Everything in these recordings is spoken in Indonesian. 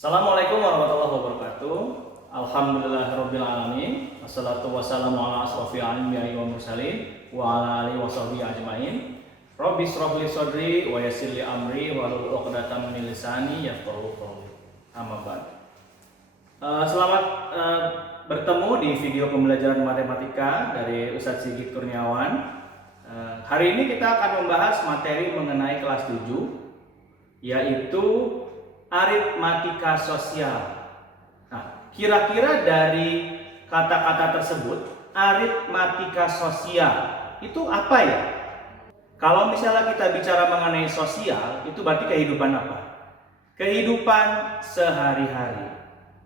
Assalamualaikum warahmatullahi wabarakatuh. Alhamdulillahirabbil alamin. Wassalatu wassalamu ala asrofil anbiya'i wal mursalin wa ala alihi washabihi ajmain. Rabbi shrah li sadri wa yassir li amri wahlul 'uqdatam min lisani yafqahu qawli. Amma ba'd. Selamat bertemu di video pembelajaran matematika dari Ustadz Sigit Kurniawan. Hari ini kita akan membahas materi mengenai kelas 7, yaitu aritmatika sosial. Nah, kira-kira dari kata-kata tersebut, aritmatika sosial itu apa ya? Kalau misalnya kita bicara mengenai sosial, itu berarti kehidupan apa? Kehidupan sehari-hari.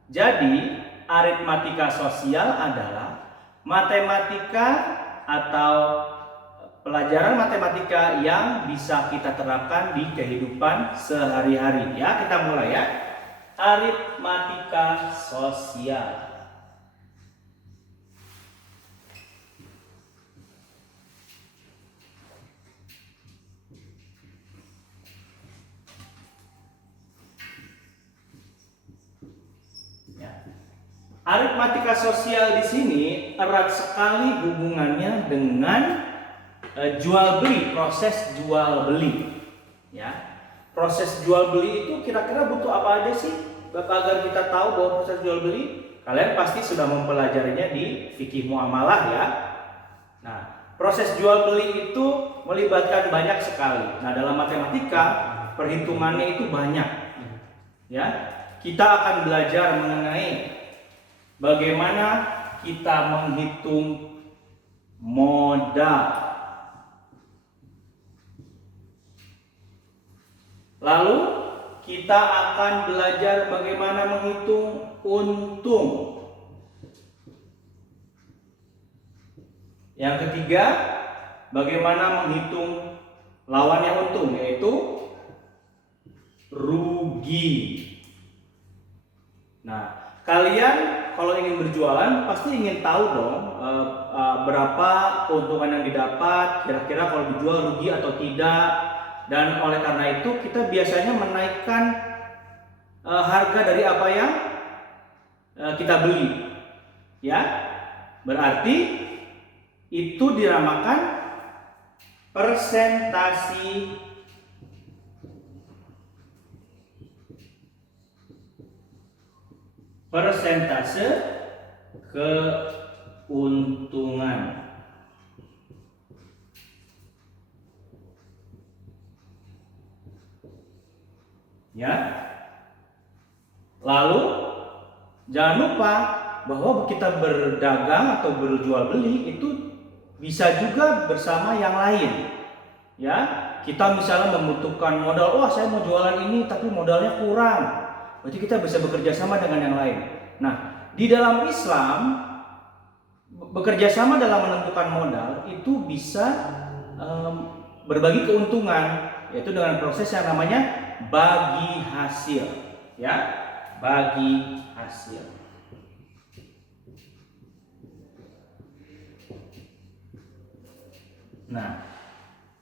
Jadi, aritmatika sosial adalah matematika atau pelajaran matematika yang bisa kita terapkan di kehidupan sehari-hari. Ya, kita mulai ya. Aritmatika sosial. Ya. Aritmatika sosial di sini erat sekali hubungannya dengan jual beli, proses jual beli, ya. Proses jual beli itu kira-kira butuh apa aja sih agar kita tahu bahwa proses jual beli? Kalian pasti sudah mempelajarinya di fikih muamalah ya. Nah, proses jual beli itu melibatkan banyak sekali. Nah, dalam matematika perhitungannya itu banyak, ya. Kita akan belajar mengenai bagaimana kita menghitung modal. Lalu kita akan belajar bagaimana menghitung untung. Yang ketiga, bagaimana menghitung lawannya untung, yaitu rugi. Nah, kalian kalau ingin berjualan pasti ingin tahu dong berapa keuntungan yang didapat, kira-kira kalau dijual rugi atau tidak. Dan oleh karena itu kita biasanya menaikkan harga dari apa yang kita beli, ya. Berarti itu dinamakan persentase keuntungan. Ya. Lalu jangan lupa bahwa kita berdagang atau berjual beli itu bisa juga bersama yang lain. Ya, kita misalnya membutuhkan modal, wah saya mau jualan ini tapi modalnya kurang. Berarti kita bisa bekerja sama dengan yang lain. Nah, di dalam Islam bekerja sama dalam menentukan modal itu bisa berbagi keuntungan, yaitu dengan proses yang namanya bagi hasil, ya, bagi hasil. Nah,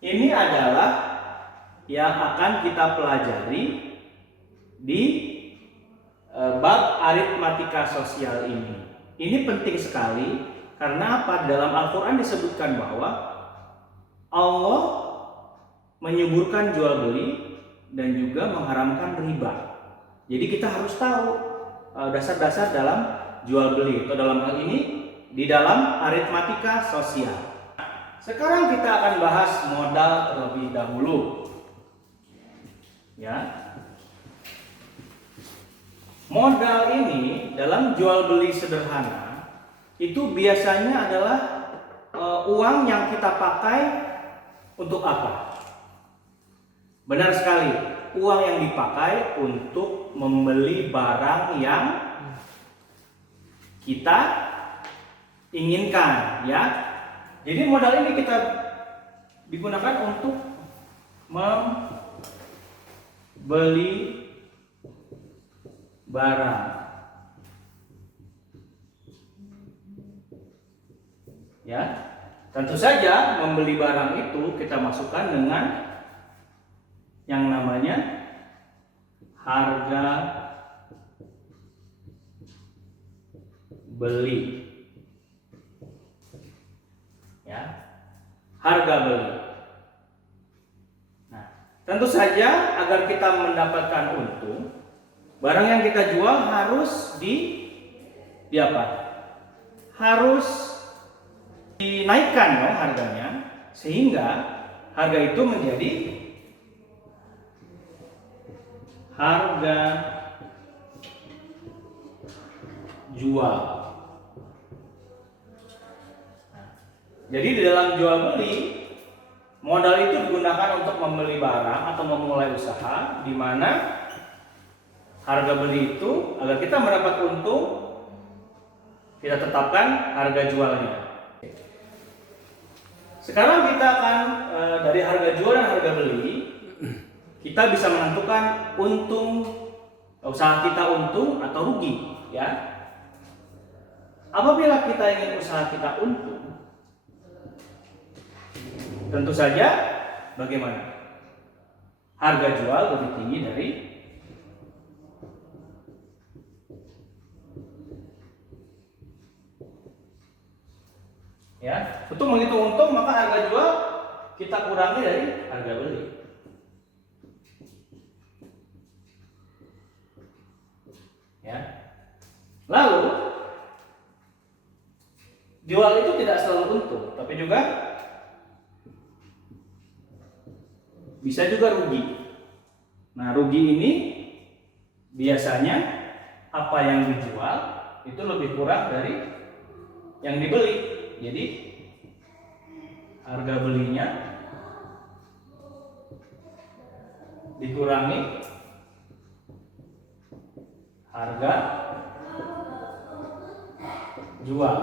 ini adalah yang akan kita pelajari di bab aritmatika sosial ini. Ini penting sekali karena apa? Dalam Al-Quran disebutkan bahwa Allah menyuburkan jual beli dan juga mengharamkan riba. Jadi kita harus tahu dasar-dasar dalam jual beli atau dalam hal ini di dalam aritmatika sosial. Sekarang kita akan bahas modal terlebih dahulu. Ya. Modal ini dalam jual beli sederhana itu biasanya adalah uang yang kita pakai untuk apa? Benar sekali, uang yang dipakai untuk membeli barang yang kita inginkan, ya. Jadi modal ini kita digunakan untuk membeli barang. Ya. Tentu saja membeli barang itu kita masukkan dengan yang namanya harga beli. Ya, harga beli. Nah, tentu saja agar kita mendapatkan untung, barang yang kita jual harus di apa? Harus dinaikkan dong harganya, sehingga harga itu menjadi harga jual. Nah, jadi di dalam jual beli, modal itu digunakan untuk membeli barang atau memulai usaha, di mana harga beli itu agar kita mendapat untung, kita tetapkan harga jualnya. Sekarang kita akan dari harga jual dan harga beli, kita bisa menentukan untung, usaha kita untung atau rugi, ya. Apabila kita ingin usaha kita untung, tentu saja bagaimana? Harga jual lebih tinggi dari ya. Untuk menghitung untung, maka harga jual kita kurangi dari harga beli. Ya. Lalu jual itu tidak selalu untung, tapi juga bisa juga rugi. Nah, rugi ini biasanya apa yang dijual itu lebih kurang dari yang dibeli. Jadi harga belinya dikurangi harga jual.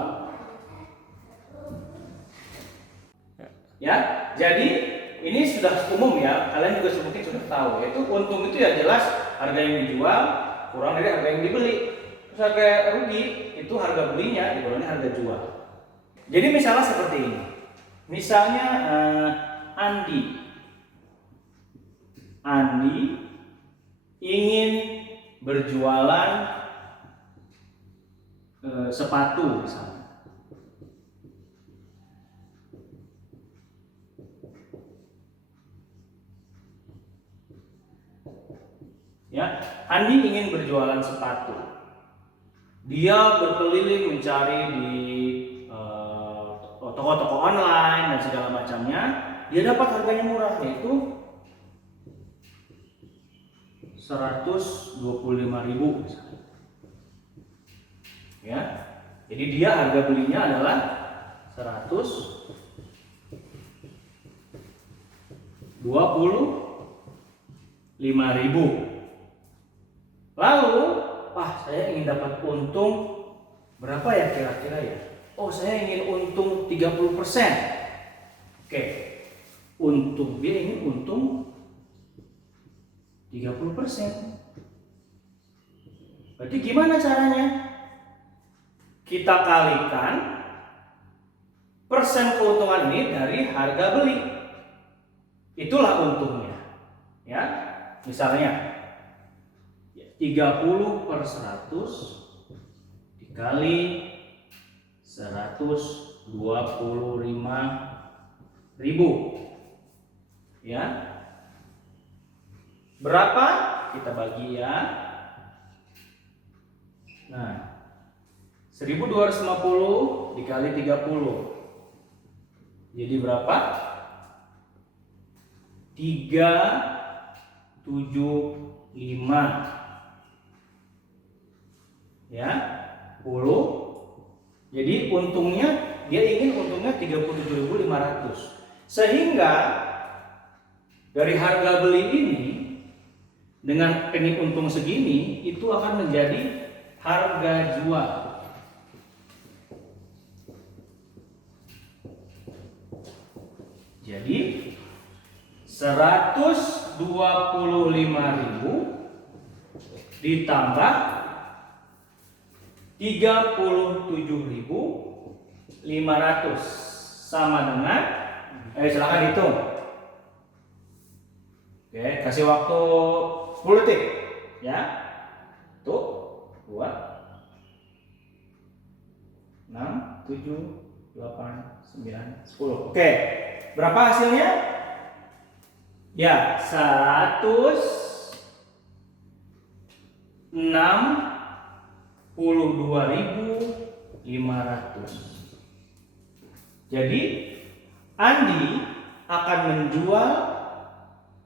Ya, jadi ini sudah umum ya, kalian juga mungkin sudah tahu, yaitu untung itu ya jelas harga yang dijual kurang dari harga yang dibeli. Terus harga rugi itu harga belinya dikurangi harga jual. Jadi misalnya seperti ini. Misalnya Andi ingin berjualan sepatu misalnya. Ya, Andi ingin berjualan sepatu. Dia berkeliling mencari di toko-toko online dan segala macamnya. Dia dapat harganya murah, yaitu 125.000 misalnya. Ya, jadi dia harga belinya adalah 125.000. Lalu, saya ingin dapat untung berapa ya kira-kira ya? Oh, saya ingin untung 30%. Oke. Dia ingin untung 30%. Berarti gimana caranya? Kita kalikan persen keuntungan ini dari harga beli. Itulah untungnya. Ya. Misalnya 30/100 dikali 125.000. Ya. Berapa? Kita bagi ya. Nah, 1.250 dikali 30. Jadi berapa? 375. Ya, 10. Jadi dia ingin untungnya 37.500. Sehingga dari harga beli ini dengan pengen untung segini itu akan menjadi harga jual. Jadi 125.000 ditambah 37.500 sama dengan silakan hitung. Oke, kasih waktu 10 detik. Ya. Tuh, 2 6, 7, 8, 9, 10. Oke, berapa hasilnya? Ya, 162.500. Jadi Andi akan menjual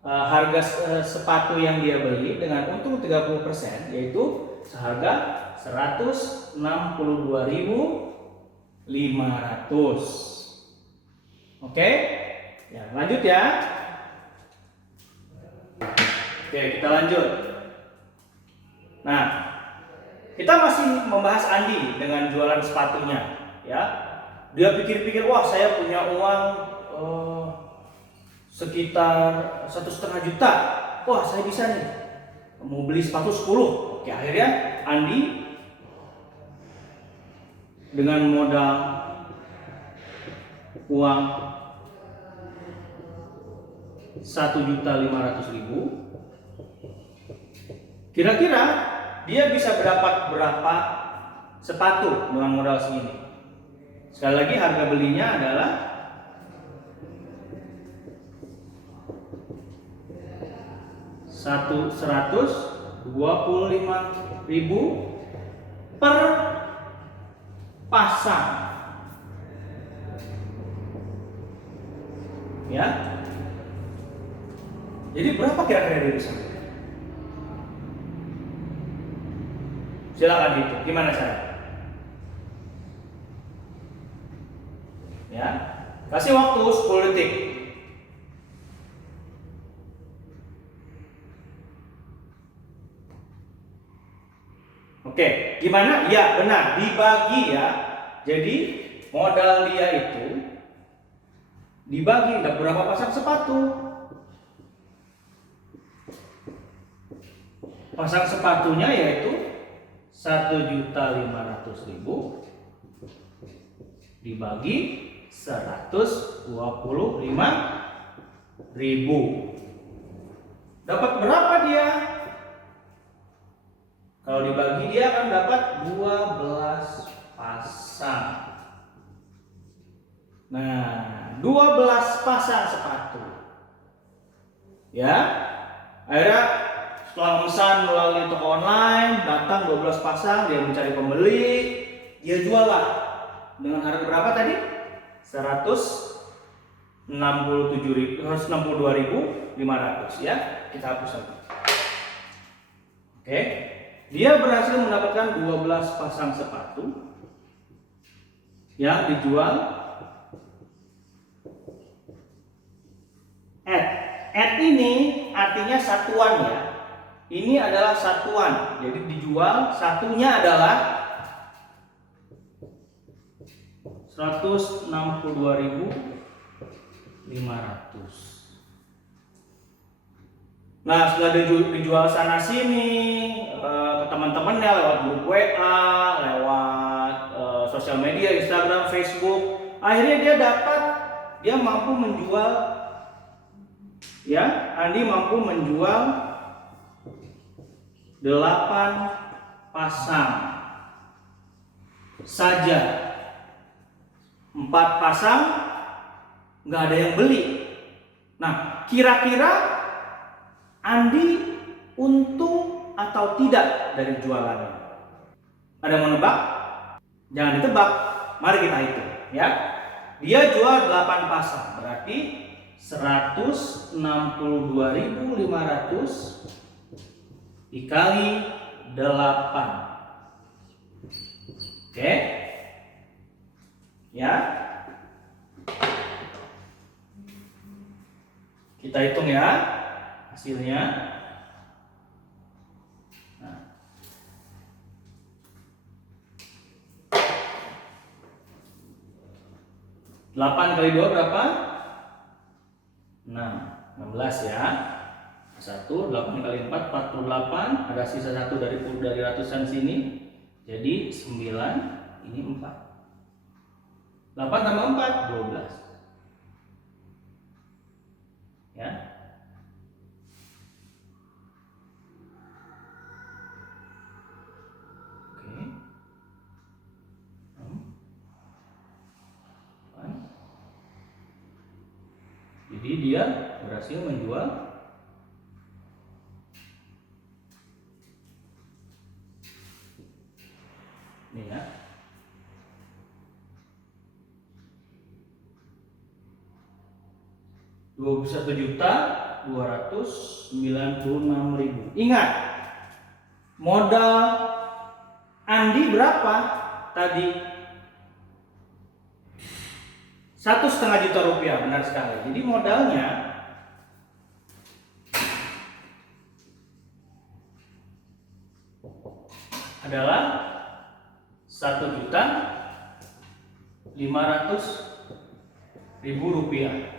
harga sepatu yang dia beli dengan untung 30%, yaitu seharga 162.500. Oke? Ya, lanjut ya. Oke, kita lanjut. Nah, kita masih membahas Andi dengan jualan sepatunya, ya. Dia pikir-pikir, wah saya punya uang sekitar 1,5 juta. Wah saya bisa nih, mau beli sepatu 10. Oke, akhirnya Andi dengan modal uang 1.500.000, kira-kira dia bisa dapat berapa sepatu dengan modal segini? Sekali lagi, harga belinya adalah 125.000 per pasang, ya. Jadi berapa kira-kira dia bisa? Silakan hitung. Gimana cara? Ya, kasih waktu 10 detik. Oke, gimana? Ya, benar, dibagi ya. Jadi modal dia itu dibagi berapa pasang sepatu. Pasang sepatunya yaitu 1.500.000 dibagi 125.000. Dapat berapa dia? Kalau dibagi dia akan dapat 12 pasang. Nah, 12 pasang sepatu. Ya. Akhirnya setelah pesan melalui toko online, datang 12 pasang, dia mencari pembeli, dia jual lah. Dengan harga berapa tadi? 162.500 ya. Kita hapus lagi. Oke. Dia berhasil mendapatkan 12 pasang sepatu yang dijual at ini artinya satuan ya. Ini adalah satuan. Jadi dijual satunya adalah 162.500. Nah, setelah dijual sana sini ke teman-temannya lewat grup WA, lewat sosial media, Instagram, Facebook, akhirnya dia mampu menjual, ya, Andi mampu menjual 8 pasang saja. 4 pasang nggak ada yang beli. Nah, kira-kira Andi untung atau tidak dari jualannya? Ada yang mau nebak? Jangan ditebak, mari kita hitung ya. Dia jual 8 pasang, berarti 162.500 dikali 8. Oke? Ya. Kita hitung ya hasilnya. Nah. 8 kali 2 berapa? 16 ya. 1, 8 kali 4, 48. Ada sisa 1 dari ratusan sini. Jadi 9, ini 4. 8 tambah 4, 12. Ya. Oke. Jadi dia berhasil menjual ini ya. Rp21.296.000. Ingat, modal Andi berapa tadi? 1,5 juta rupiah, benar sekali. Jadi modalnya adalah 1.500.000 rupiah.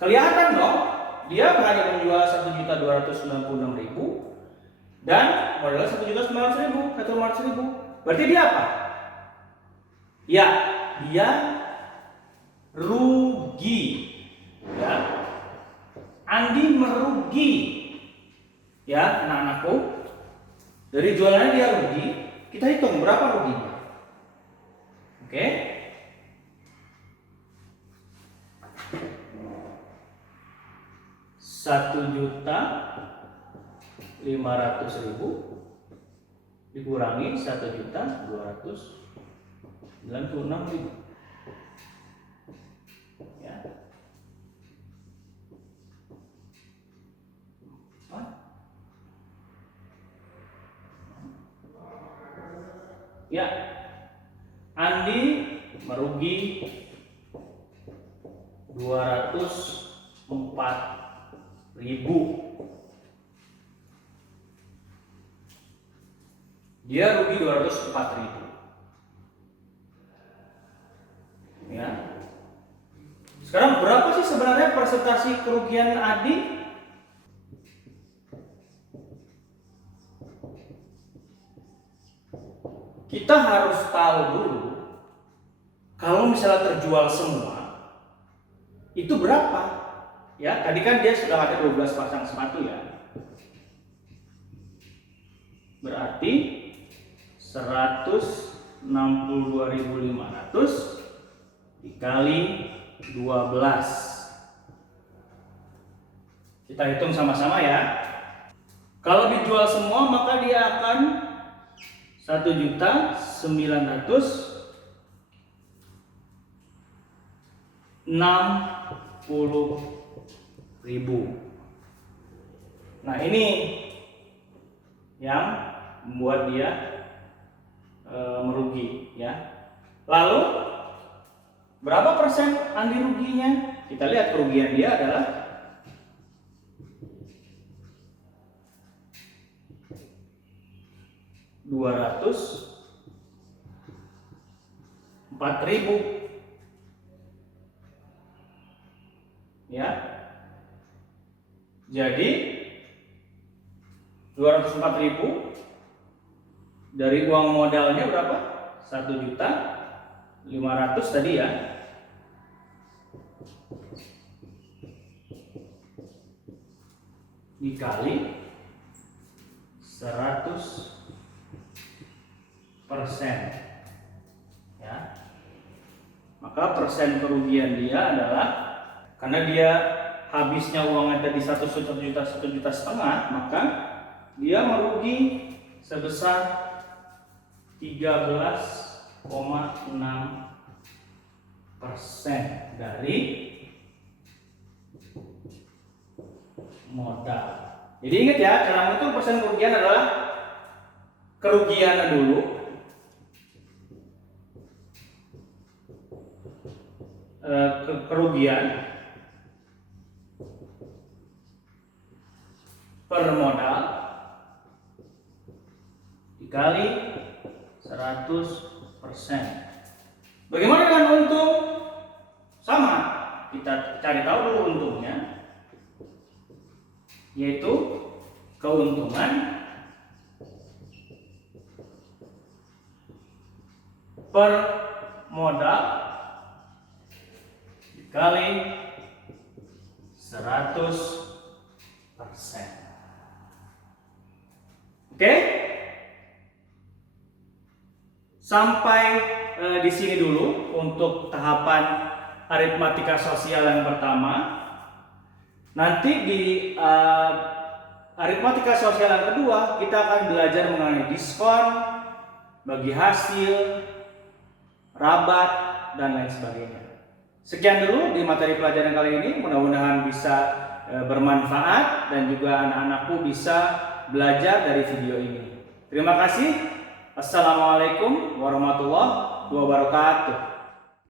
Kelihatan dong, dia hanya menjual 1.296.000 dan modal 1.900.000, 1.500.000. Berarti dia apa? Ya, dia rugi. Ya, Andi merugi. Ya, anak-anakku, dari jualannya dia rugi. Kita hitung berapa ruginya. Oke? Rp1.500.000 dikurangi 1.296.000. Ya. Ya, Andi merugi 204.000. Dia rugi 204.000. Ya. Sekarang berapa sih sebenarnya persentase kerugian Adi? Kita harus tahu dulu, kalau misalnya terjual semua, itu berapa? Ya, tadi kan dia sudah ada 12 pasang sepatu ya. Berarti 162.500 dikali 12. Kita hitung sama-sama ya. Kalau dijual semua maka dia akan 1.960.000. Nah, ini yang membuat dia merugi ya. Lalu berapa persen Andi ruginya? Kita lihat kerugian dia adalah 204.000 ya. Jadi 204.000 dari uang modalnya berapa? 1.500.000 tadi ya. Dikali 100% ya. Maka persen kerugian dia adalah, karena dia habisnya uangnya tadi 1 juta, 1,5 juta, maka dia merugi sebesar 13,6% dari modal. Jadi ingat ya, cara menghitung persen kerugian adalah kerugiannya dulu, kerugian per modal dikali 100%. Bagaimana dengan untung? Sama, kita cari tahu dulu untungnya, yaitu keuntungan per modal dikali 100%. Oke? Sampai di sini dulu untuk tahapan aritmatika sosial yang pertama. Nanti di aritmatika sosial yang kedua kita akan belajar mengenai diskon, bagi hasil, rabat, dan lain sebagainya. Sekian dulu di materi pelajaran kali ini, mudah-mudahan bisa bermanfaat dan juga anak-anakku bisa belajar dari video ini. Terima kasih. Assalamualaikum warahmatullahi wabarakatuh.